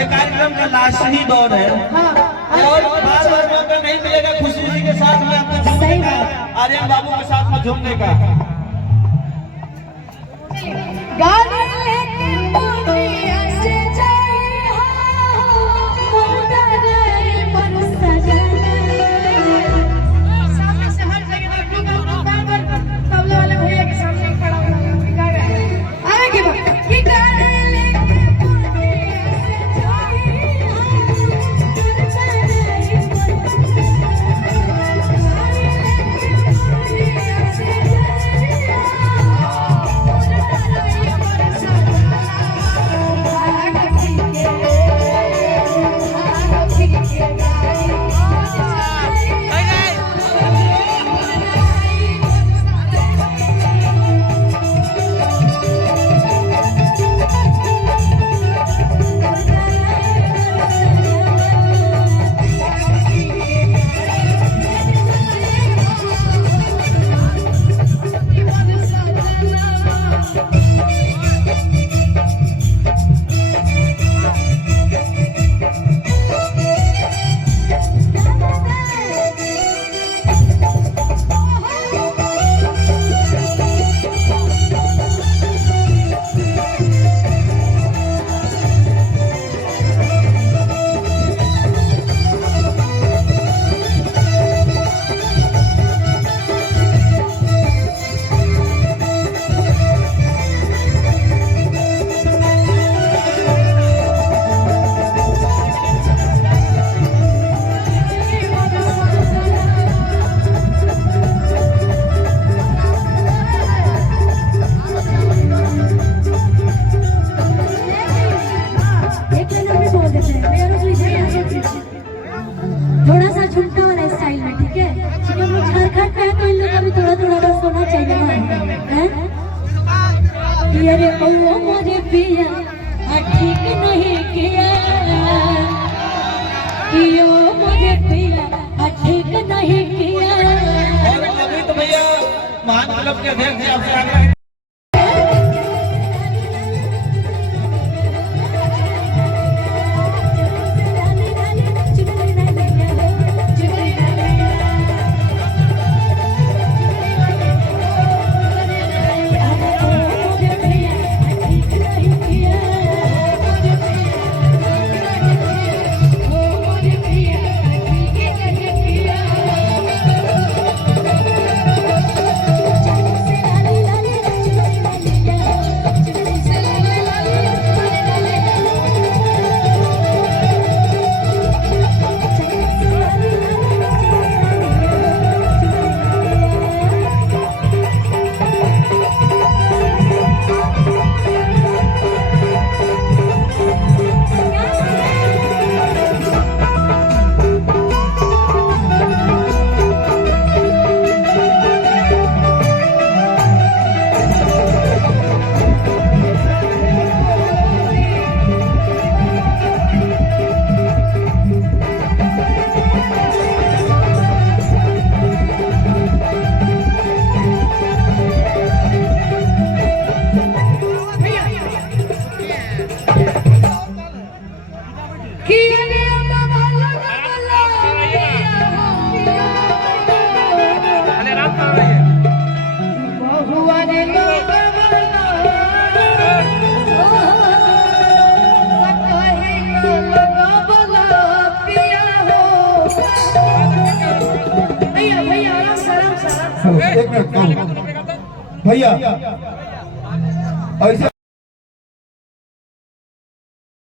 ये कार्यक्रम का लास्ट ही दौर है और बार बार मौका नहीं मिलेगा खुशी खुशी के साथ में आपको झूमने का, आर्यन बाबू के साथ में झूमने का। थोड़ा सा झुमका वाला स्टाइल में, ठीक है? क्योंकि हम लोग झारखंड में तो इन लोग का भी थोड़ा थोड़ा बस होना चाहिए ना, हैं? ये रे ओ मोरे पिया ठीक नहीं किया, यो मोरे पिया ठीक नहीं किया। और अभी तो भैया महान क्लब के अध्यक्ष जी आपसे आग्रह भैया ऐसे